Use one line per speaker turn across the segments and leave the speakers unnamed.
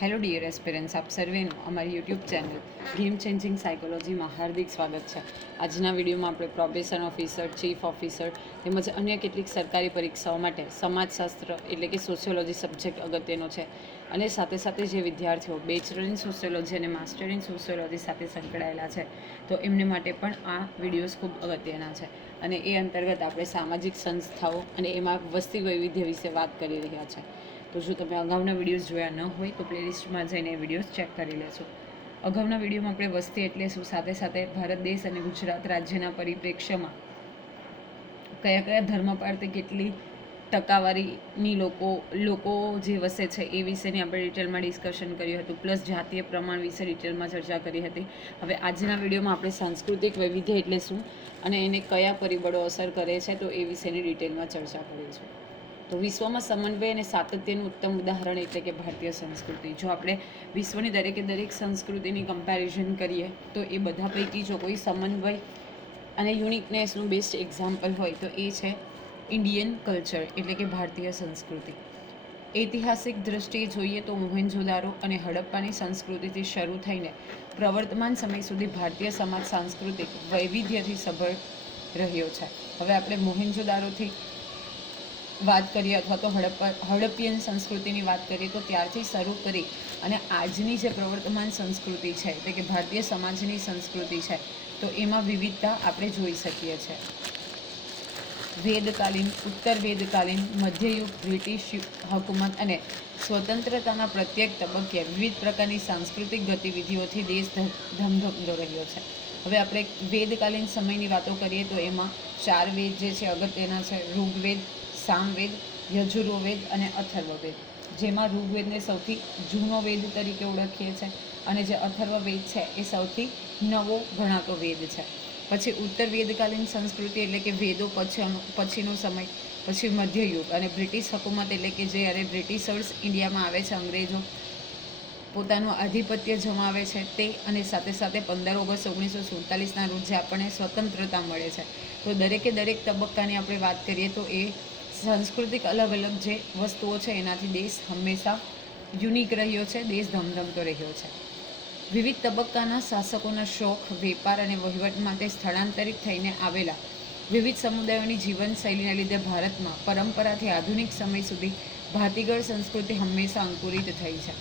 Hello dear aspirants આપ સર્વેનું અમારી યુટ્યુબ ચેનલ ગેમ ચેન્જિંગ સાયકોલોજીમાં હાર્દિક સ્વાગત છે. આજના વિડીયોમાં આપણે પ્રોબેશન ઓફિસર ચીફ ઓફિસર તેમજ અન્ય કેટલીક સરકારી પરીક્ષાઓ માટે સમાજશાસ્ત્ર એટલે કે સોશિયોલોજી સબ્જેક્ટ અગત્યનો છે. અને સાથે સાથે જે વિદ્યાર્થીઓ બેચલર ઇન સોશિયોલોજી અને માસ્ટર ઇન સોશિયોલોજી સાથે સંકળાયેલા છે, તો એમને માટે પણ આ વિડીયોઝ ખૂબ અગત્યના છે. અને એ અંતર્ગત આપણે સામાજિક સંસ્થાઓ અને એમાં વસ્તી વૈવિધ્ય વિશે વાત કરી રહ્યા છે. તો જો તમે અગાઉના વિડીયોઝ જોયા ન હોય તો પ્લેલિસ્ટમાં જઈને વિડીયોઝ ચેક કરી લેશો અગાઉના વિડીયોમાં આપણે વસ્તી એટલે શું? સાથે સાથે ભારત દેશ અને ગુજરાત રાજ્યના પરિપ્રેક્ષ્યમાં કયા કયા ધર્મ પર કેટલી ટકાવારીની લોકો લોકો જે વસે છે એ વિશેની આપણે ડિટેલમાં ડિસ્કશન કર્યું હતું, પ્લસ જાતીય પ્રમાણ વિશે ડિટેલમાં ચર્ચા કરી હતી. હવે આજના વિડીયોમાં આપણે સાંસ્કૃતિક વૈવિધ્ય એટલે શું અને એને કયા પરિબળો અસર કરે છે તો એ વિશેની ડિટેલમાં ચર્ચા કરીશું. તો વિશ્વમાં સમન્વય અને સાતત્યનું ઉત્તમ ઉદાહરણ એટલે કે ભારતીય સંસ્કૃતિ. જો આપણે વિશ્વની દરેકે દરેક સંસ્કૃતિની કમ્પેરિઝન કરીએ, તો એ બધા પૈકી જો કોઈ સમન્વય અને યુનિકનેસનું બેસ્ટ એક્ઝામ્પલ હોય, તો એ છે ઇન્ડિયન કલ્ચર એટલે કે ભારતીય સંસ્કૃતિ. ઐતિહાસિક દ્રષ્ટિએ જોઈએ તો મોહેનજોદારો અને હડપ્પાની સંસ્કૃતિથી શરૂ થઈને પ્રવર્તમાન સમય સુધી ભારતીય સમાજ સાંસ્કૃતિક વૈવિધ્યથી સભર રહ્યો છે. હવે આપણે મોહેનજોદારોથી વાત કરીએ અથવા તો હડપ્પા, હડપ્પિયન સંસ્કૃતિની વાત કરીએ તો ત્યારથી શરૂ કરી અને આજની જે પ્રવર્તમાન સંસ્કૃતિ છે, એટલે કે ભારતીય સમાજની સંસ્કૃતિ છે, તો એમાં વિવિધતા આપણે જોઈ શકીએ છીએ વેદકાલીન, ઉત્તર વેદકાલીન, મધ્યયુગ, બ્રિટિશ હકુમત અને સ્વતંત્રતાના પ્રત્યેક તબક્કે વિવિધ પ્રકારની સાંસ્કૃતિક ગતિવિધિઓથી દેશ ધમધમતો રહ્યો છે. હવે આપણે વેદકાલીન સમયની વાતો કરીએ તો એમાં ચાર વેદ જે છે, અગત્યના છે, ઋગ્વેદ સામવેદ, યજુર્વેદ અને અથર્વવેદ, જેમાં ઋગ્વેદને સૌથી જૂનો વેદ તરીકે ઓળખીએ છીએ અને જે અથર્વવેદ છે એ સૌથી નવો ગણાતો વેદ છે. પછી ઉત્તર વેદકાલીન સંસ્કૃતિ એટલે કે વેદો પછી પછીનો સમય, પછી મધ્યયુગ અને બ્રિટિશ હકુમત એટલે કે જ્યારે બ્રિટિશર્સ ઇન્ડિયામાં આવે છે, અંગ્રેજો પોતાનું આધિપત્ય જમાવે છે તે અને સાથે સાથે પંદર ઓગસ્ટ ઓગણીસો સુડતાલીસના રોજ આપણને સ્વતંત્રતા મળે છે. તો દરેકે દરેક તબક્કાની આપણે વાત કરીએ તો એ સાંસ્કૃતિક અલગ અલગ જે વસ્તુઓ છે એનાથી દેશ હંમેશા યુનિક રહ્યો છે, દેશ ધમધમતો રહ્યો છે. વિવિધ તબક્કાના શાસકોના શોખ, વેપાર અને વહીવટ માટે સ્થળાંતરિત થઈને આવેલા વિવિધ સમુદાયોની જીવનશૈલીને લીધે ભારતમાં પરંપરાથી આધુનિક સમય સુધી ભાતીગળ સંસ્કૃતિ હંમેશા અંકુરિત થઈ છે.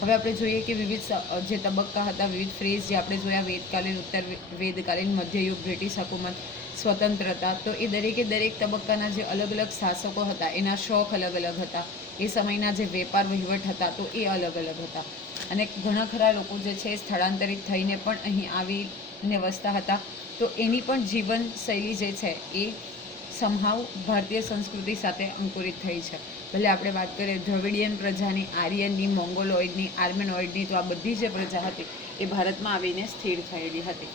હવે આપણે જોઈએ કે વિવિધ જે તબક્કા હતા, વિવિધ ફ્રેઝ જે આપણે જોયા, વેદકાલીન ઉત્તર વેદકાલીન મધ્યયુગ, બ્રિટિશ હકુમત સ્વતંત્રતા. તો એ દરેકે દરેક તબક્કાના જે અલગ અલગ શાસકો હતા, એના શોખ અલગ અલગ હતા. એ સમયના જે વેપાર વહીવટ હતા, તો એ અલગ અલગ હતા. અને ઘણા ખરા લોકો જે છે સ્થળાંતરિત થઈને પણ અહીં આવીને વસતા હતા. તો એની પણ જીવનશૈલી જે છે, એ સમહાવ ભારતીય સંસ્કૃતિ સાથે અંકુરિત થઈ છે. ભલે આપણે વાત કરીએ દ્રવિડિયન પ્રજાની, આર્યનની, મોંગોલોઇડની, આર્મેનોઇડની, તો આ બધી જે પ્રજા હતી, એ ભારતમાં આવીને સ્થિર થયેલી હતી.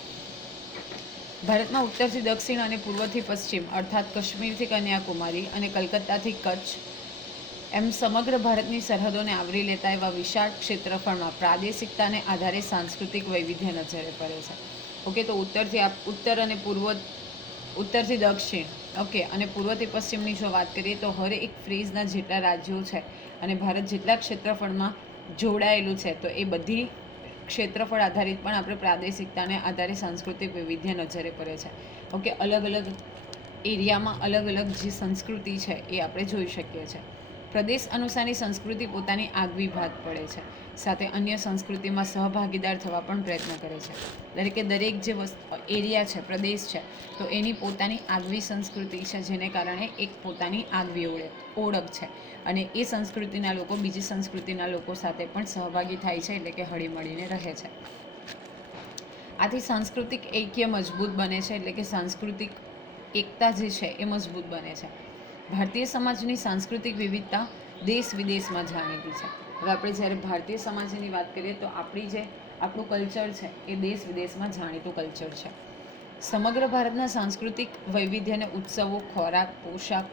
ભારતમાં ઉત્તરથી દક્ષિણ અને પૂર્વથી પશ્ચિમ, અર્થાત કાશ્મીરથી કન્યાકુમારી અને કલકત્તાથી કચ્છ, એમ સમગ્ર ભારતની સરહદોને આવરી લેતા એવા વિશાળ ક્ષેત્રફળમાં પ્રાદેશિકતાને આધારે સાંસ્કૃતિક વૈવિધ્ય નજરે પડે છે. ઓકે, તો ઉત્તરથી આપ, ઉત્તર અને પૂર્વ, ઉત્તરથી દક્ષિણ, ઓકે, અને પૂર્વથી પશ્ચિમની જો વાત કરીએ તો હર એક ફ્રીઝના જેટલા રાજ્યો છે અને ભારત જેટલા ક્ષેત્રફળમાં જોડાયેલું છે, તો એ બધી ક્ષેત્રફળ આધારિત પણ આપણે પ્રાદેશિકતાને આધારે સાંસ્કૃતિક વૈવિધ્ય નજરે પડે છે. ઓકે, અલગ અલગ એરિયામાં અલગ અલગ જે સંસ્કૃતિ છે એ આપણે જોઈ શકીએ છીએ. પ્રદેશ અનુસારની સંસ્કૃતિ પોતાની આગવી ભાત પડે છે. સાથે અન્ય સંસ્કૃતિમાં સહભાગીદાર થવા પણ પ્રયત્ન કરે છે. દરેકે દરેક જે વસ્તુ, એરિયા છે, પ્રદેશ છે, તો એની પોતાની આગવી સંસ્કૃતિ છે, જેને કારણે એક પોતાની આગવી ઓળખ ઓળખ છે. અને એ સંસ્કૃતિના લોકો બીજી સંસ્કૃતિના લોકો સાથે પણ સહભાગી થાય છે, એટલે કે હળીમળીને રહે છે. આથી સાંસ્કૃતિક ઐક્ય મજબૂત બને છે, એટલે કે સાંસ્કૃતિક એકતા જે છે, એ મજબૂત બને છે. ભારતીય સમાજની સાંસ્કૃતિક વિવિધતા દેશ વિદેશમાં જાણીતી છે. હવે આપણે જ્યારે ભારતીય સમાજની વાત કરીએ તો આપણી જે આપણું કલ્ચર છે એ દેશ વિદેશમાં જાણીતું કલ્ચર છે. સમગ્ર ભારતના સાંસ્કૃતિક વૈવિધ્યને ઉત્સવો, ખોરાક, પોશાક,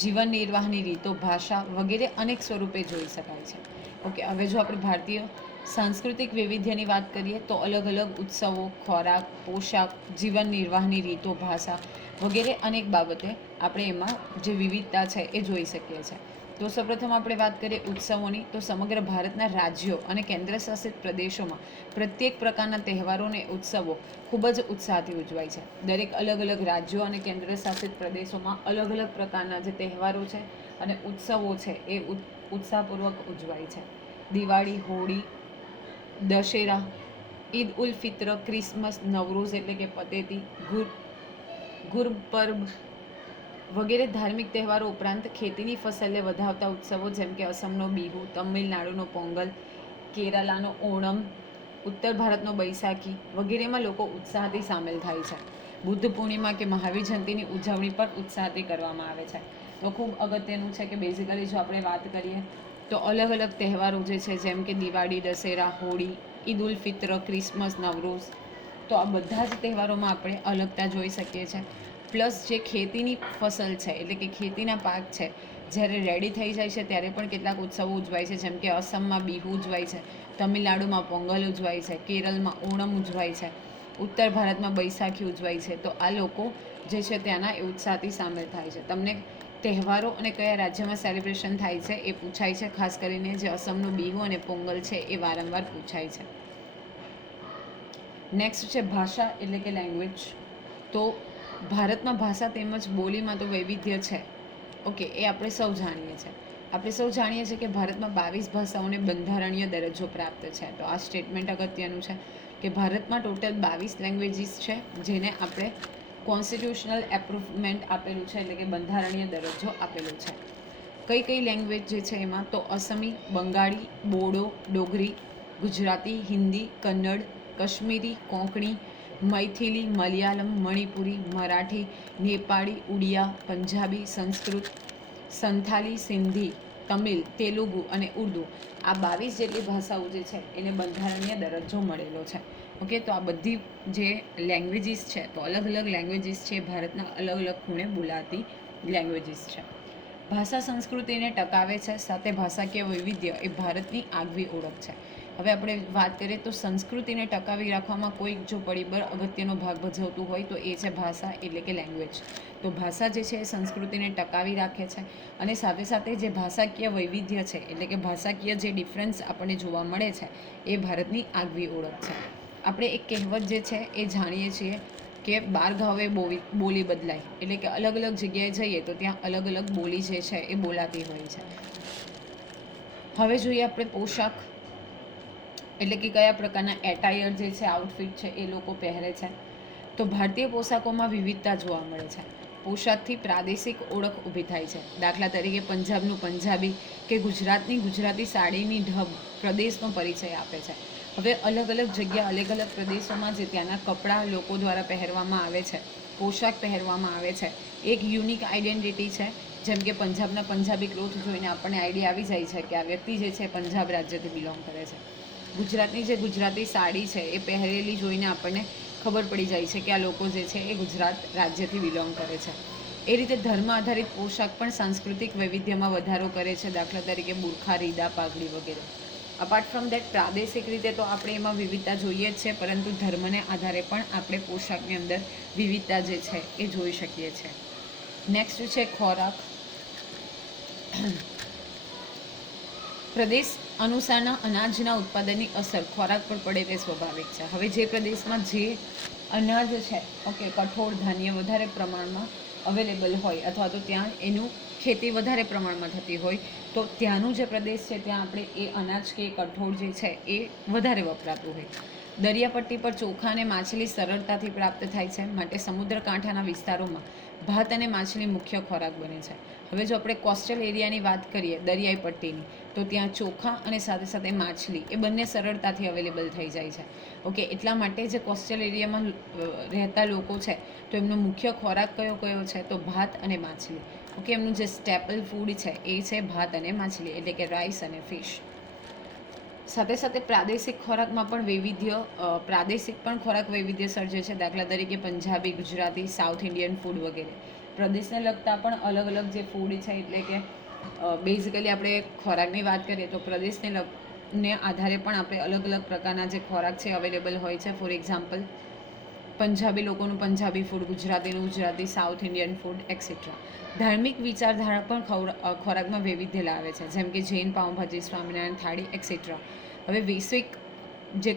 જીવન નિર્વાહની રીતો, ભાષા વગેરે અનેક સ્વરૂપે જોઈ શકાય છે. ઓકે, હવે જો આપણે ભારતીય સાંસ્કૃતિક વૈવિધ્યની વાત કરીએ તો અલગ અલગ ઉત્સવો, ખોરાક, પોશાક, જીવન નિર્વાહની રીતો, ભાષા વગેરે અનેક બાબતે આપણે એમાં જે વિવિધતા છે એ જોઈ શકીએ છીએ. તો સૌપ્રથમ આપણે વાત કરીએ ઉત્સવોની, તો સમગ્ર ભારતના રાજ્યો અને કેન્દ્રશાસિત પ્રદેશોમાં પ્રત્યેક પ્રકારના તહેવારો અને ઉત્સવો ખૂબ જ ઉત્સાહથી ઉજવાય છે. દરેક અલગ અલગ રાજ્યો અને કેન્દ્રશાસિત પ્રદેશોમાં અલગ અલગ પ્રકારના જે તહેવારો છે અને ઉત્સવો છે એ ઉત- ઉત્સાહપૂર્વક ઉજવાય છે. દિવાળી, હોળી દશેરા, ઈદ ઉલ ફિત્ર, ક્રિસમસ, નવરોઝ એટલે કે પતેતી, ગુર, ગુરપર્બ વગેરે ધાર્મિક તહેવારો ઉપરાંત ખેતીની ફસલને વધાવતા ઉત્સવો જેમ કે અસમનો બિહુ, તમિલનાડુનો પોંગલ, કેરાલાનો ઓણમ, ઉત્તર ભારતનો બૈસાખી વગેરેમાં લોકો ઉત્સાહથી સામેલ થાય છે. બુદ્ધ પૂર્ણિમા કે મહાવીર જયંતિની ઉજવણી પણ ઉત્સાહથી કરવામાં આવે છે. તો ખૂબ અગત્યનું છે કે બેઝિકલી જો આપણે વાત કરીએ તો અલગ અલગ તહેવારો જે છે, જેમ કે દિવાળી, દશેરા, હોળી, ઈદ ઉલ ફિત્ર, ક્રિસમસ, નવરોઝ, તો આ બધા જ તહેવારોમાં આપણે અલગતા જોઈ શકીએ છીએ. પ્લસ જે ખેતીની ફસલ છે, એટલે કે ખેતીના પાક છે, જ્યારે રેડી થઈ જાય છે, ત્યારે પણ કેટલાક ઉત્સવો ઉજવાય છે, જેમ કે અસમમાં બિહુ ઉજવાય છે, તમિલનાડુમાં પોંગલ ઉજવાય છે કેરળમાં ઓણમ ઉજવાય છે, ઉત્તર ભારતમાં બૈસાખી ઉજવાય છે, તો આ લોકો જે છે, ત્યાંના એ ઉત્સાહથી સામેલ થાય છે. તમને તહેવારો અને કયા રાજ્યમાં સેલિબ્રેશન થાય છે એ પૂછાય છે. ખાસ કરીને જે અસમનું બિહુ અને પોંગલ છે એ વારંવાર પૂછાય છે. નેક્સ્ટ છે ભાષા એટલે કે લેંગ્વેજ તો ભારતમાં ભાષા તેમજ બોલીમાં તો વૈવિધ્ય છે. ઓકે, એ આપણે સૌ જાણીએ છીએ આપણે સૌ જાણીએ છીએ કે ભારતમાં બાવીસ ભાષાઓને બંધારણીય દરજ્જો પ્રાપ્ત છે. તો આ સ્ટેટમેન્ટ અગત્યનું છે કે ભારતમાં ટોટલ બાવીસ લેંગ્વેજીસ છે જેને આપણે કોન્સ્ટિટ્યુશનલ એપ્રુવમેન્ટ આપેલું છે, એટલે કે બંધારણીય દરજ્જો આપેલો છે. કઈ કઈ લેંગ્વેજ જે છે એમાં? તો અસમી, બંગાળી, બોડો, ડોગરી, ગુજરાતી, હિન્દી, કન્નડ, કશ્મીરી, કોંકણી, મૈથિલી, મલયાલમ, મણિપુરી, મરાઠી, નેપાળી, ઉડિયા, પંજાબી, સંસ્કૃત, સંથાલી, સિંધી, તમિલ, તેલુગુ અને ઉર્દુ. આ બાવીસ જેટલી ભાષાઓ જે છે, એને બંધારણીય દરજ્જો મળેલો છે. ઓકે, તો આ બધી જે લેંગ્વેજીસ છે, તો અલગ અલગ લેંગ્વેજીસ છે, ભારતના અલગ અલગ ખૂણે બોલાતી લેંગ્વેજીસ છે. ભાષા સંસ્કૃતિને ટકાવે છે, સાથે ભાષાકીય વૈવિધ્ય એ ભારતની આગવી ઓળખ છે. હવે આપણે વાત કરીએ તો સંસ્કૃતિને ટકાવી રાખવામાં કોઈ જો પરિબળ અગત્યનો ભાગ ભજવતું હોય તો એ છે ભાષા એટલે કે લેંગ્વેજ તો ભાષા જે છે એ સંસ્કૃતિને ટકાવી રાખે છે અને સાથે સાથે જે ભાષાકીય વૈવિધ્ય છે એટલે કે ભાષાકીય જે ડિફરન્સ આપણને જોવા મળે છે એ ભારતની આગવી ઓળખ છે. આપણે એક કહેવત જે છે એ જાણીએ છીએ કે બાર ગાવે બોલી બદલાય. એટલે કે અલગ અલગ જગ્યાએ જઈએ તો ત્યાં અલગ અલગ બોલી જે છે એ બોલાતી હોય છે. હવે જોઈએ આપણે પોશાક. એટલે કે કયા પ્રકારના એટાયર જે છે આઉટફિટ છે એ લોકો પહેરે છે. તો ભારતીય પોશાકોમાં વિવિધતા જોવા મળે છે. પોશાકથી પ્રાદેશિક ઓળખ ઊભી થાય છે. દાખલા તરીકે પંજાબનું પંજાબી કે ગુજરાતની ગુજરાતી સાડીની ઢબ પ્રદેશનો પરિચય આપે છે. હવે અલગ અલગ જગ્યા, અલગ અલગ પ્રદેશોમાં જે ત્યાંના કપડાં લોકો દ્વારા પહેરવામાં આવે છે, પોશાક પહેરવામાં આવે છે, એક યુનિક આઈડેન્ટિટી છે, જેમ કે પંજાબના પંજાબી ક્લોથ જોઈને આપણને આઈડિયા આવી જાય છે કે આ વ્યક્તિ જે છે પંજાબ રાજ્યથી બિલોંગ કરે છે. ગુજરાતની જે ગુજરાતી સાડી છે એ પહેરેલી જોઈને આપણને ખબર પડી જાય છે કે આ લોકો જે છે એ ગુજરાત રાજ્યથી બિલોંગ કરે છે. એ રીતે ધર્મ આધારિત પોશાક પણ સાંસ્કૃતિક વૈવિધ્યમાં વધારો કરે છે, દાખલા તરીકે બુરખા, રીદા, પાઘડી વગેરે. અપાર્ટ ફ્રોમ દેટ પ્રાદેશિક રીતે તો આપણે એમાં વિવિધતા જોઈએ જ છે, પરંતુ ધર્મને આધારે પણ આપણે પોશાકની અંદર વિવિધતા જે છે એ જોઈ શકીએ છીએ નેક્સ્ટ છે ખોરાક. પ્રદેશ અનુસારના અનાજના ઉત્પાદનની અસર ખોરાક પર પડે તે સ્વાભાવિક છે. હવે જે પ્રદેશમાં જે અનાજ છે ઓકે કઠોળ, ધાન્ય વધારે પ્રમાણમાં અવેલેબલ હોય અથવા તો ત્યાં એનું ખેતી વધારે પ્રમાણમાં થતી હોય, તો ત્યાંનું જે પ્રદેશ છે, ત્યાં આપણે એ અનાજ કે કઠોળ જે છે, એ વધારે વપરાતું હોય. દરિયાપટ્ટી પર ચોખા અને માછલી સરળતાથી પ્રાપ્ત થાય છે, માટે સમુદ્ર કાંઠાના વિસ્તારોમાં ભાત અને માછલી મુખ્ય ખોરાક બને છે. હવે જો આપણે કોસ્ટલ એરિયાની વાત કરીએ, દરિયાઈ પટ્ટીની, તો ત્યાં ચોખા અને સાથે સાથે માછલી, એ બંને સરળતાથી અવેલેબલ થઈ જાય છે. ઓકે, એટલા માટે જે કોસ્ટલ એરિયામાં રહેતા લોકો છે, તો એમનો મુખ્ય ખોરાક કયો કયો છે, તો ભાત અને માછલી. ઓકે, એમનું જે સ્ટેપલ ફૂડ છે, એ છે ભાત અને માછલી, એટલે કે રાઈસ અને ફિશ સાથે સાથે પ્રાદેશિક ખોરાકમાં પણ વૈવિધ્ય પ્રાદેશિક પણ ખોરાક વૈવિધ્ય સર્જે છે, દાખલા તરીકે Punjabi, Gujarati, south Indian food વગેરે. પ્રદેશને લગતા પણ અલગ અલગ જે ફૂડ છે, એટલે કે બેઝિકલી આપણે ખોરાકની વાત કરીએ તો પ્રદેશને લગ, ને આધારે પણ આપણે અલગ અલગ પ્રકારના જે ખોરાક છે અવેલેબલ હોય છે. ફોર એક્ઝામ્પલ પંજાબી લોકોનું Punjabi food ગુજરાતીનું Gujarati south Indian food etcetera ધાર્મિક વિચારધારા પણ ખોરાકમાં વૈવિધ્ય લાવે છે. જેમ કે જૈન, પાઉંભાજી, સ્વામિનારાયણ, થાળી એક્સેટ્રા હવે વૈશ્વિક જે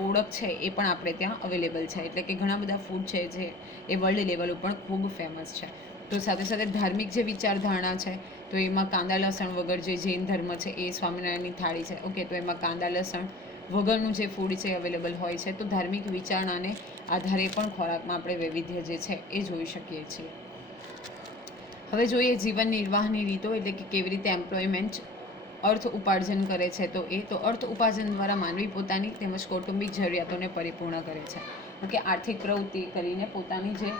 ઓળખ છે એ પણ આપણે ત્યાં અવેલેબલ છે. એટલે કે ઘણા બધા ફૂડ છે જે એ વર્લ્ડ લેવલ ઉપર ખૂબ ફેમસ છે. તો સાથે સાથે ધાર્મિક જે વિચારધારણા છે, તો એમાં કાંદા, લસણ વગર જે જૈન ધર્મ છે એ સ્વામિનારાયણની થાળી છે. ઓકે તો એમાં કાંદા, લસણ વગરનું જે ફૂડ છે અવેલેબલ હોય છે, તો ધાર્મિક વિચારણાને આધારે પણ ખોરાકમાં આપણે વૈવિધ્ય જે છે એ જોઈ શકીએ છીએ. હવે જોઈએ જીવન નિર્વાહની રીતો, એટલે કે કેવી રીતે એમ્પ્લોયમેન્ટ અર્થ ઉપાર્જન કરે છે, તો એ તો અર્થ ઉપાર્જન દ્વારા માનવી પોતાની તેમજ કૌટુંબિક જરૂરિયાતોને પરિપૂર્ણ કરે છે. કે આર્થિક પ્રવૃત્તિ કરીને પોતાની જે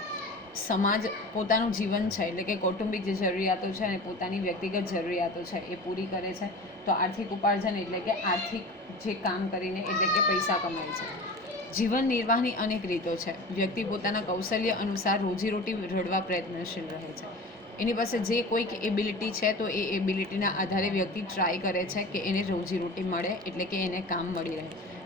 સમાજ પોતાનું જીવન છે, એટલે કે કૌટુંબિક જે જરૂરિયાતો છે અને પોતાની વ્યક્તિગત જરૂરિયાતો છે એ પૂરી કરે છે, તો આર્થિક ઉપાર્જન એટલે કે આર્થિક જે કામ કરીને એટલે કે પૈસા કમાય છે. જીવન નિર્વાહની અનેક રીતો છે. વ્યક્તિ પોતાના કૌશલ્ય અનુસાર રોજીરોટી રડવા પ્રયત્નશીલ રહે છે. એની પાસે જે કોઈક એબિલિટી છે, તો એ એબિલિટીના આધારે વ્યક્તિ ટ્રાય કરે છે કે એને રોજીરોટી મળે એટલે કે એને કામ મળી રહે.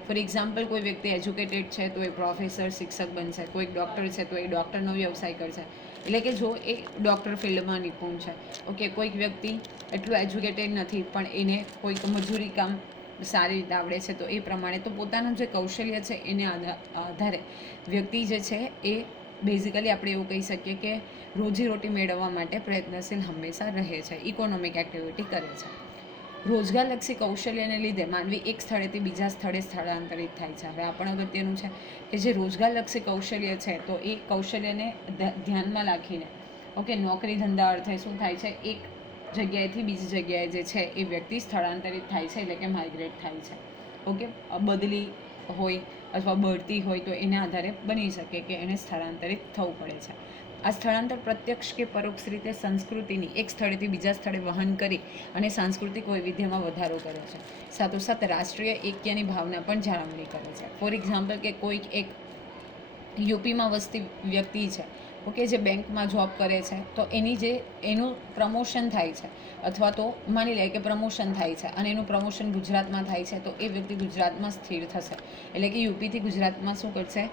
ફોર એક્ઝામ્પલ, કોઈ વ્યક્તિ એજ્યુકેટેડ છે તો એ પ્રોફેસર, શિક્ષક બનશે કોઈક ડૉક્ટર છે તો એ ડૉક્ટરનો વ્યવસાય કરશે. એટલે કે જો એ ડૉક્ટર ફિલ્ડમાં નિપુણ છે. ઓકે, કોઈક વ્યક્તિ એટલું એજ્યુકેટેડ નથી, પણ એને કોઈક મજૂરી કામ સારી રીતે આવડે છે તો એ પ્રમાણે, તો પોતાનું જે કૌશલ્ય છે એને આધા- આધારે. વ્યક્તિ જે છે એ બેઝિકલી આપણે એવું કહી શકીએ કે રોજીરોટી મેળવવા માટે પ્રયત્નશીલ હંમેશા રહે છે ઇકોનોમિક એક્ટિવિટી કરે છે. રોજગારલક્ષી કૌશલ્યને લીધે માનવી એક સ્થળેથી બીજા સ્થળે સ્થળાંતરિત થાય છે. હવે આ અગત્યનું છે કે જે રોજગારલક્ષી કૌશલ્ય છે તો એ કૌશલ્યને ધ્યા- ધ્યાનમાં રાખીને, ઓકે, નોકરી ધંધા અર્થે શું થાય છે? એક જગ્યાએથી બીજી જગ્યાએ જે છે એ વ્યક્તિ સ્થળાંતરિત થાય છે એટલે કે માઇગ્રેટ થાય છે. ઓકે બદલી હોય અથવા બઢતી હોય તો એના આધારે બની શકે કે એને સ્થળાંતરિત થવું પડે છે. આ સ્થળાંતર પ્રત્યક્ષ કે પરોક્ષ રીતે સંસ્કૃતિની એક સ્થળેથી બીજા સ્થળે વહન કરી અને સાંસ્કૃતિક વૈવિધ્યમાં વધારો કરે છે. સાથોસાથ રાષ્ટ્રીય એક્યની ભાવના પણ જાળવણી કરે છે. ફોર એક્ઝામ્પલ કે કોઈક એક યુપીમાં વસતી વ્યક્તિ છે, ઓકે, જે બેંકમાં જોબ કરે છે, તો એની જે, એનું પ્રમોશન થાય છે, અથવા તો માની લે કે પ્રમોશન થાય છે અને એનું પ્રમોશન ગુજરાતમાં થાય છે, તો એ વ્યક્તિ ગુજરાતમાં સ્થિર થશે. એટલે કે યુપીથી ગુજરાતમાં શું કરશે?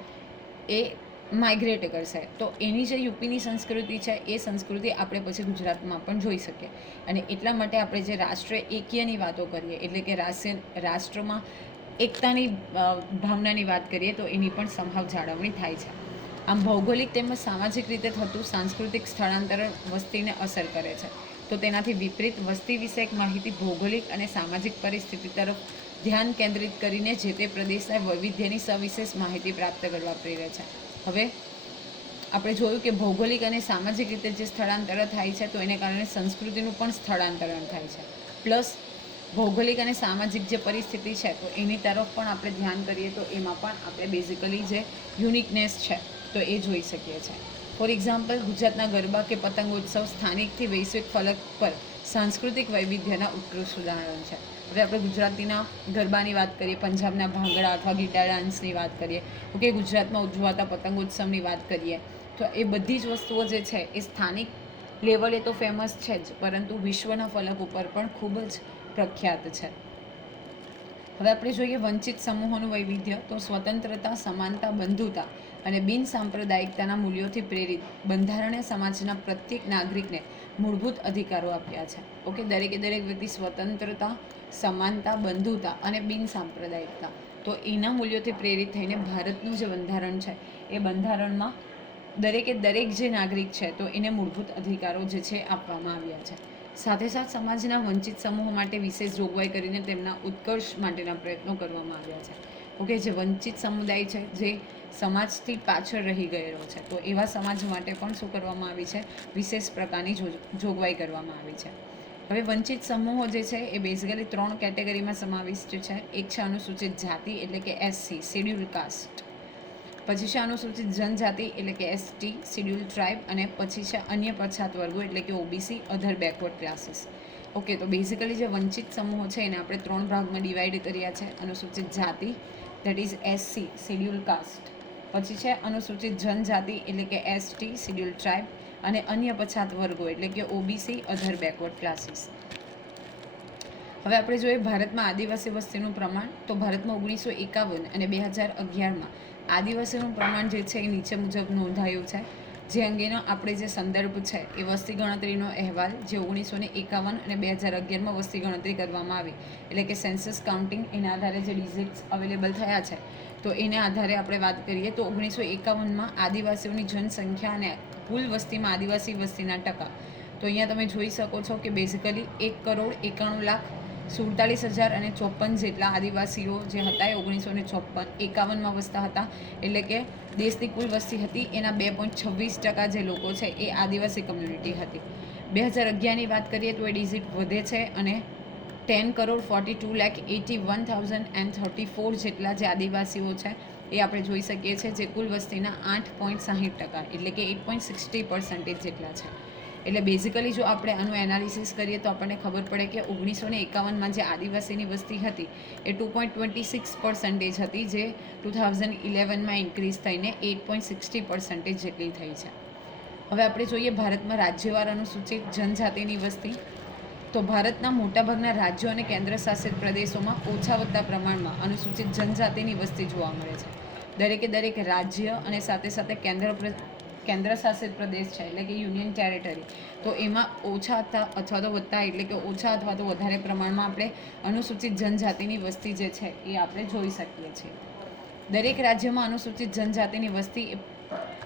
એ માઇગ્રેટ કરશે. તો એની જે યુપીની સંસ્કૃતિ છે, એ સંસ્કૃતિ આપણે પછી ગુજરાતમાં પણ જોઈ શકીએ. અને એટલા માટે આપણે જે રાષ્ટ્ર એકીયની વાતો કરીએ, એટલે કે રાષ્ટ્રમાં એકતાની ભાવનાની વાત કરીએ, તો એની પણ સંભાવ જાળવણી થાય છે. આમ ભૌગોલિક તેમજ સામાજિક રીતે થતું સાંસ્કૃતિક સ્થળાંતર વસ્તીને અસર કરે છે. તો તેનાથી વિપરીત વસ્તી વિષયક માહિતી ભૌગોલિક અને સામાજિક પરિસ્થિતિ તરફ ધ્યાન કેન્દ્રિત કરીને જે તે પ્રદેશના વૈવિધ્યની સવિશેષ માહિતી પ્રાપ્ત કરવા પ્રેરે છે. હવે આપણે જોયું કે ભૌગોલિક અને સામાજિક રીતે જે સ્થળાંતર થાય છે, તો એને કારણે સંસ્કૃતિનું પણ સ્થળાંતરણ થાય છે. પ્લસ ભૌગોલિક અને સામાજિક જે પરિસ્થિતિ છે, તો એની તરફ પણ આપણે ધ્યાન કરીએ, તો એમાં પણ આપણે બેઝિકલી જે યુનિકનેસ છે, તો એ જોઈ શકીએ છીએ ફોર એક્ઝામ્પલ ગુજરાતના ગરબા કે પતંગોત્સવ સ્થાનિકથી વૈશ્વિક ફલક પર સાંસ્કૃતિક વૈવિધ્યના ઉત્કૃષ્ટ ઉદાહરણ છે. હવે આપણે ગુજરાતીના ગરબાની વાત કરીએ, પંજાબના ભાંગડા અથવા ગીટા ડાન્સની વાત કરીએ, ઓકે, ગુજરાતમાં ઉજવાતા પતંગોત્સવની વાત કરીએ, તો એ બધી જ વસ્તુઓ જે છે એ સ્થાનિક લેવલે તો ફેમસ છે જ, પરંતુ વિશ્વના ફલક ઉપર પણ ખૂબ જ પ્રખ્યાત છે. હવે આપણે જોઈએ વંચિત સમૂહોનું વૈવિધ્ય, તો સ્વતંત્રતા, સમાનતા, બંધુતા અને બિનસાંપ્રદાયિકતાના મૂલ્યોથી પ્રેરિત બંધારણીય સમાજના પ્રત્યેક નાગરિકને મૂળભૂત અધિકારો આપ્યા છે. ઓકે, દરેકે દરેક વ્યક્તિ સ્વતંત્રતા, સમાનતા, બંધુતા અને બિનસાંપ્રદાયિકતા તો એના મૂલ્યોથી પ્રેરિત થઈને ભારતનું જે બંધારણ છે, એ બંધારણમાં દરેકે દરેક જે નાગરિક છે, તો એને મૂળભૂત અધિકારો જે છે, આપવામાં આવ્યા છે. સાથે સાથ સમાજના વંચિત સમૂહો માટે વિશેષ જોગવાઈ કરીને તેમના ઉત્કર્ષ માટેના પ્રયત્નો કરવામાં આવ્યા છે. ઓકે, જે વંચિત સમુદાય છે, જે સમાજથી પાછળ રહી ગયેલો છે, તો એવા સમાજ માટે પણ શું કરવામાં આવી છે? વિશેષ પ્રકારની જોગવાઈ કરવામાં આવી છે. હવે વંચિત સમૂહો જે છે, એ બેઝિકલી ત્રણ કેટેગરીમાં સમાવિષ્ટ છે. એક છે અનુસૂચિત જાતિ, એટલે કે એસસી શેડ્યુલ કાસ્ટ પછી છે અનુસૂચિત જનજાતિ, એટલે કે એસટી શેડ્યુલ ટ્રાઇબ અને પછી છે અન્ય પછાત વર્ગો, એટલે કે OBC other backward classes okay તો બેઝિકલી જે વંચિત સમૂહો છે એને આપણે ત્રણ ભાગમાં ડિવાઈડ કર્યા છે. અનુસૂચિત જાતિ that is SC schedule caste પછી છે અનુસૂચિત જનજાતિ, એટલે કે એસટી શિડ્યુલ ટ્રાઇબ અને અન્ય પછાત વર્ગો, એટલે કે ઓબીસી અધર બેકવર્ડ ક્લાસીસ હવે આપણે જોઈએ ભારતમાં આદિવાસી વસ્તીનું પ્રમાણ. તો ભારતમાં ઓગણીસો એકાવન અને બે હજાર અગિયારમાં આદિવાસીનું પ્રમાણ જે છે એ નીચે મુજબ નોંધાયું છે. જે અંગેનો આપણે જે સંદર્ભ છે એ વસ્તી ગણતરીનો અહેવાલ જે ઓગણીસો ને એકાવન અને બે હજાર અગિયારમાં વસ્તી ગણતરી કરવામાં આવી. એટલે કે સેન્સસ કાઉન્ટિંગ એના આધારે જે ડિઝિટ્સ અવેલેબલ થયા છે. તો એના આધારે આપણે વાત કરીએ તો ઓગણીસો એકાવનમાં આદિવાસીઓની જનસંખ્યા અને કુલ વસ્તીમાં આદિવાસી વસ્તીના ટકા. તો અહીંયા તમે જોઈ શકો છો કે બેઝિકલી એક કરોડ એકાણું લાખ સુડતાલીસ હજાર અને ચોપન જેટલા આદિવાસીઓ જે હતા એ ઓગણીસો ને ચોપન એકાવનમાં વસતા હતા. એટલે કે દેશની કુલ વસ્તી હતી એના બે પોઈન્ટ છવ્વીસ ટકા જે લોકો છે એ આદિવાસી કમ્યુનિટી હતી. બે હજાર અગિયારની વાત કરીએ તો એ ડિઝિટ વધે છે અને ten crore forty two lakh eighty one thousand and thirty four જેટલા જે આદિવાસીઓ છે એ આપણે જોઈ શકીએ છીએ જે કુલ વસ્તીના આઠ પોઈન્ટ સાહીઠ ટકા, એટલે કે એટ પોઈન્ટ સિક્સટી પર્સન્ટેજ જેટલા છે. એટલે બેઝિકલી જો આપણે આનું એનાલિસિસ કરીએ તો આપણને ખબર પડે કે ઓગણીસો ને એકાવનમાં જે આદિવાસીની વસ્તી હતી, એ two point twenty six percentage હતી, જે ટુ થાઉઝન્ડ ઇલેવનમાં ઇન્ક્રીઝ થઈને એટ પોઈન્ટ સિક્સટી પર્સન્ટેજ જેટલી થઈ છે. હવે આપણે જોઈએ ભારતમાં રાજ્યવાર અનુસૂચિત જનજાતિની વસ્તી. તો ભારતના મોટાભાગના રાજ્યો અને કેન્દ્ર શાસિત પ્રદેશોમાં ઓછા વધતા પ્રમાણમાં અનુસૂચિત જનજાતિની વસ્તી જોવા મળે છે. દરેકે દરેક રાજ્ય અને સાથે સાથે કેન્દ્ર પ્ર- કેન્દ્ર શાસિત પ્રદેશ છે, એટલે કે યુનિયન ટેરેટરી. તો એમાં ઓછા હતા અથવા તો વધતા, એટલે કે ઓછા અથવા તો વધારે પ્રમાણમાં આપણે અનુસૂચિત જનજાતિની વસ્તી જે છે, એ આપણે જોઈ શકીએ છીએ. દરેક રાજ્યમાં અનુસૂચિત જનજાતિની વસ્તી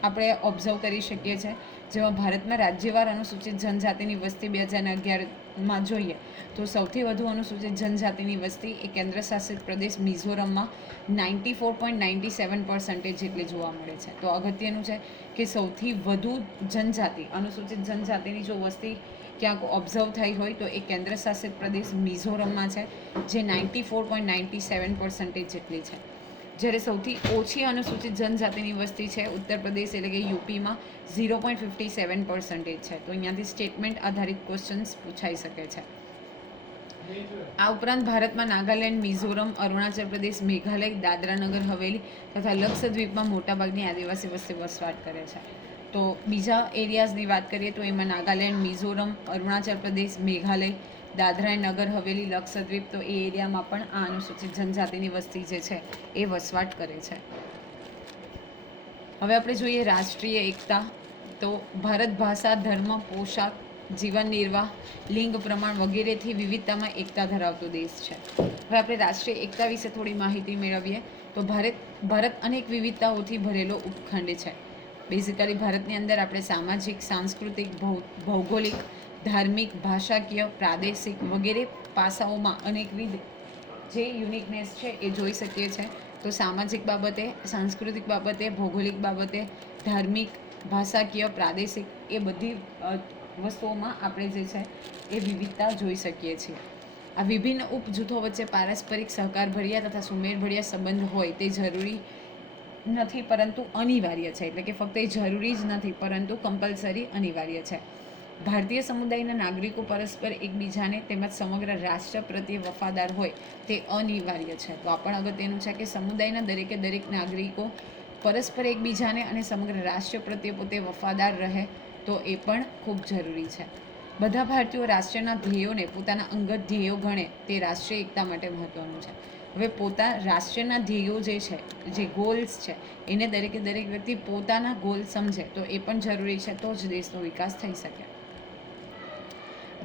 આપણે ઓબ્ઝર્વ કરી શકીએ છીએ. જેમાં ભારતમાં રાજ્યવાર અનુસૂચિત જનજાતિની વસ્તી બે હજાર અગિયારમાં જોઈએ. તો સૌથી વધુ અનુસૂચિત જનજાતિની વસ્તી એ કેન્દ્ર શાસિત પ્રદેશ મિઝોરમમાં ninety four point ninety seven percentage જેટલી જોવા મળે છે. તો અગત્યનું છે કે સૌથી વધુ જનજાતિ, અનુસૂચિત જનજાતિની જો વસ્તી ક્યાંક ઓબ્ઝર્વ થઈ હોય તો એ કેન્દ્ર શાસિત પ્રદેશ મિઝોરમમાં છે, જે ninety four point ninety seven percentage જેટલી છે. જ્યારે સૌથી ઓછી અનુસૂચિત જનજાતિની વસ્તી છે ઉત્તર પ્રદેશ એટલે કે યુપીમાં zero point fifty seven percentage છે. તો અહીંયાથી સ્ટેટમેન્ટ આધારિત ક્વેશ્ચન્સ પૂછાઈ શકે છે. આ ઉપરાંત ભારતમાં નાગાલેન્ડ, મિઝોરમ, અરુણાચલ પ્રદેશ, મેઘાલય, દાદરાનગર, હવેલી તથા લક્ષદ્વીપમાં મોટાભાગની આદિવાસી વસ્તી વસવાટ કરે છે. તો બીજા એરિયાઝની વાત કરીએ તો એમાં નાગાલેન્ડ, મિઝોરમ, અરુણાચલ પ્રદેશ, મેઘાલય દાદરા નગર હવેલી, લક્ષદ્વીપ તો એ એરિયામાં પણ આ અનુસૂચિત જનજાતિની વસ્તી જે છે એ વસવાટ કરે છે. હવે આપણે જોઈએ રાષ્ટ્રીય એકતા. તો ભારત ભાષા, ધર્મ, પોશાક, જીવન નિર્વાહ, લિંગ પ્રમાણ વગેરેથી વિવિધતામાં એકતા ધરાવતો દેશ છે. હવે આપણે રાષ્ટ્રીય એકતા વિશે થોડી માહિતી મેળવીએ. તો ભારત ભારત અનેક વિવિધતાઓથી ભરેલો ઉપખંડ છે. બેઝિકલી ભારતની અંદર આપણે સામાજિક, સાંસ્કૃતિક, ભૌ, ભૌગોલિક ધાર્મિક, ભાષાકીય, પ્રાદેશિક વગેરે પાસાઓમાં અનેકવિધ જે યુનિકનેસ છે એ જોઈ શકીએ છીએ તો સામાજિક બાબતે, સાંસ્કૃતિક બાબતે, ભૌગોલિક બાબતે, ધાર્મિક, ભાષાકીય, પ્રાદેશિક એ બધી વસ્તુઓમાં આપણે જે છે એ વિવિધતા જોઈ શકીએ છીએ. આ વિભિન્ન ઉપજૂથો વચ્ચે પારસ્પરિક સહકારભર્યા તથા સુમેળભર્યા સંબંધ હોય તે જરૂરી નથી, પરંતુ અનિવાર્ય છે. એટલે કે ફક્ત એ જરૂરી જ નથી, પરંતુ કમ્પલસરી અનિવાર્ય છે. ભારતીય સમુદાયના નાગરિકો પરસ્પર એકબીજાને તેમજ સમગ્ર રાષ્ટ્ર પ્રત્યે વફાદાર હોય તે અનિવાર્ય છે. તો આ પણ અગત્યનું છે કે સમુદાયના દરેકે દરેક નાગરિકો પરસ્પર એકબીજાને અને સમગ્ર રાષ્ટ્ર પ્રત્યે પોતે વફાદાર રહે તો એ પણ ખૂબ જરૂરી છે. બધા ભારતીયો રાષ્ટ્રના ધ્યેયોને પોતાના અંગત ધ્યેયો ગણે તે રાષ્ટ્રીય એકતા માટે મહત્વનું છે. હવે પોતા રાષ્ટ્રના ધ્યેયો જે છે, જે ગોલ્સ છે, એને દરેકે દરેક વ્યક્તિ પોતાના ગોલ સમજે તો એ પણ જરૂરી છે તો જ દેશનો વિકાસ થઈ શકે.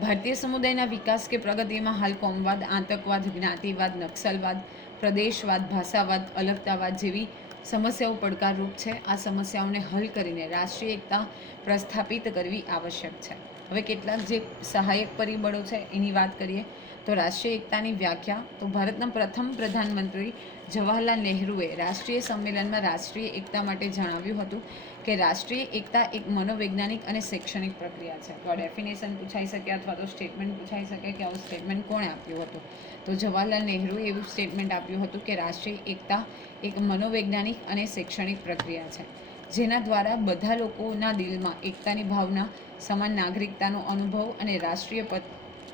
ભારતીય સમુદાયના વિકાસ કે પ્રગતિમાં હાલ કોમવાદ, આતંકવાદ, જ્ઞાતિવાદ, નક્સલવાદ, પ્રદેશવાદ, ભાષાવાદ, અલગતાવાદ જેવી સમસ્યાઓ પડકારરૂપ છે. આ સમસ્યાઓને હલ કરીને રાષ્ટ્રીય એકતા પ્રસ્થાપિત કરવી આવશ્યક છે. હવે કેટલાક જે સહાયક પરિબળો છે એની વાત કરીએ તો રાષ્ટ્રીય એકતાની વ્યાખ્યા. તો ભારતના પ્રથમ પ્રધાનમંત્રી જવાહરલાલ નહેરુએ રાષ્ટ્રીય સંમેલનમાં રાષ્ટ્રીય એકતા માટે જણાવ્યું હતું કે રાષ્ટ્રીય એકતા એક મનોવૈજ્ઞાનિક અને શૈક્ષણિક પ્રક્રિયા છે. તો ડેફિનેશન પૂછાઈ શકે અથવા તો સ્ટેટમેન્ટ પૂછાઈ શકે કે આવું સ્ટેટમેન્ટ કોણે આપ્યું હતું? તો જવાહરલાલ નહેરુએ એવું સ્ટેટમેન્ટ આપ્યું હતું કે રાષ્ટ્રીય એકતા એક મનોવૈજ્ઞાનિક અને શૈક્ષણિક પ્રક્રિયા છે, જેના દ્વારા બધા લોકોના દિલમાં એકતાની ભાવના, સમાન નાગરિકતાનો અનુભવ અને રાષ્ટ્રીય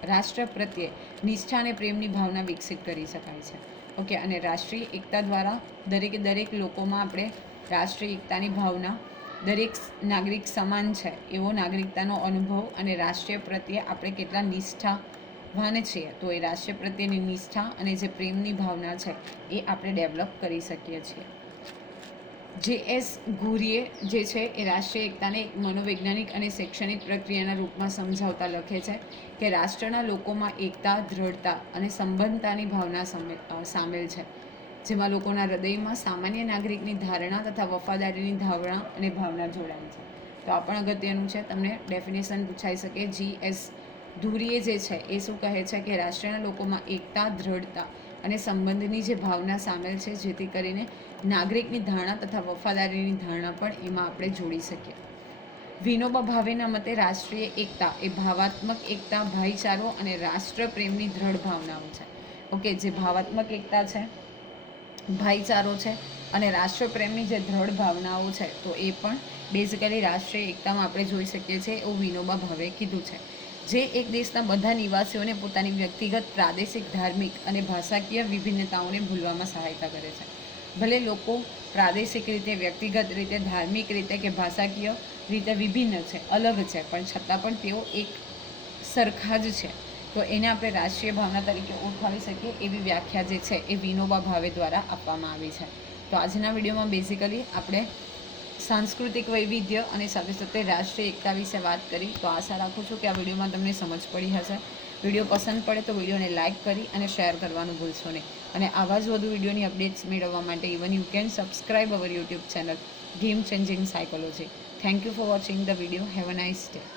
રાષ્ટ્ર પ્રત્યે નિષ્ઠા અને પ્રેમની ભાવના વિકસિત કરી શકાય છે. ઓકે, અને રાષ્ટ્રીય એકતા દ્વારા દરેકે દરેક લોકોમાં આપણે રાષ્ટ્રીય એકતાની ભાવના દરેક નાગરિક સમાન છે, એવો નાગરિકતાનો અનુભવ અને રાષ્ટ્રીય પ્રત્યે આપણે કેટલા નિષ્ઠાવાન છીએ, તો એ રાષ્ટ્ર પ્રત્યેની નિષ્ઠા અને જે પ્રેમની ભાવના છે, એ આપણે ડેવલપ કરી શકીએ છીએ. જે એસ ઘુરીએ જે છે, એ રાષ્ટ્રીય એકતાને એક મનોવૈજ્ઞાનિક અને શૈક્ષણિક પ્રક્રિયાના રૂપમાં સમજાવતા લખે છે કે રાષ્ટ્રના લોકોમાં એકતા, દ્રઢતા અને સંબંધતાની ભાવના સામેલ છે. જેમાં લોકોના હૃદયમાં સામાન્ય નાગરિકની ધારણા તથા વફાદારીની ધારણા અને ભાવના જોડાય છે. તો આ પણ અગત્યનું છે. તમને ડેફિનેશન પૂછાઈ શકે. જી એસ ધુરીએ જે છે એ શું કહે છે કે રાષ્ટ્રના લોકોમાં એકતા, દ્રઢતા અને સંબંધની જે ભાવના સામેલ છે, જેથી કરીને નાગરિકની ધારણા તથા વફાદારીની ધારણા પણ એમાં આપણે જોડી શકીએ. વિનોબા ભાવેના મતે રાષ્ટ્રીય એકતા એ ભાવાત્મક એકતા, ભાઈચારો અને રાષ્ટ્ર પ્રેમની દ્રઢ ભાવનાઓ છે. ઓકે, જે ભાવાત્મક એકતા છે ભાઈચારો છે અને રાષ્ટ્રપ્રેમની જે દ્રઢ ભાવનાઓ છે, તો એ પણ બેઝિકલી રાષ્ટ્રીય એકતામાં આપણે જોઈ શકીએ છીએ એવું વિનોબા ભાવે કીધું છે. જે એક દેશના બધા નિવાસીઓને પોતાની વ્યક્તિગત, પ્રાદેશિક, ધાર્મિક અને ભાષાકીય વિભિન્નતાઓને ભૂલવામાં સહાયતા કરે છે. ભલે લોકો પ્રાદેશિક રીતે, વ્યક્તિગત રીતે, ધાર્મિક રીતે કે ભાષાકીય રીતે વિભિન્ન છે, અલગ છે, પણ છતાં પણ તેઓ એક સરખા જ છે. તો એને આપણે રાષ્ટ્રીય ભાવના તરીકે ઓળખાવી શકીએ એવી વ્યાખ્યા જે છે એ વિનોબા ભાવે દ્વારા આપવામાં આવી છે. તો આજના વિડીયોમાં બેઝિકલી આપણે સાંસ્કૃતિક વૈવિધ્ય અને સાથે સાથે રાષ્ટ્રીય એકતા વિશે વાત કરી. તો આશા રાખું છું કે આ વિડીયોમાં તમને સમજ પડી હશે. વીડિયો પસંદ પડે તો વિડીયોને લાઇક કરી અને શેર કરવાનું ભૂલશો નહીં. અને આવા જ વધુ વિડીયોની અપડેટ્સ મેળવવા માટે even you can subscribe our YouTube channel game changing psychology thank you for watching the video have a nice day